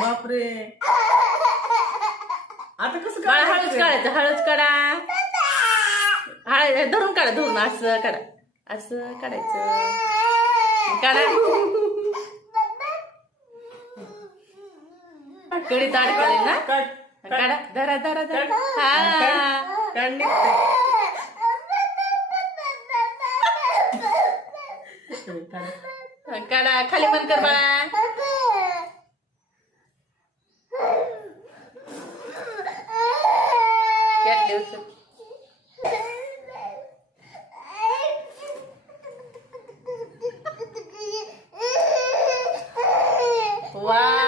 बापरे आता कसं बाळा हळूच काढायचं, हळूच काढा. हळद धरून काढा, धरून असं काढा, असं काढायचं. काढा. कडीत अडकले ना. काढा, धरा धरा धरा. हा काढ निघते. काढा. खाली मन कर बाळा. कॅटले उचल. वा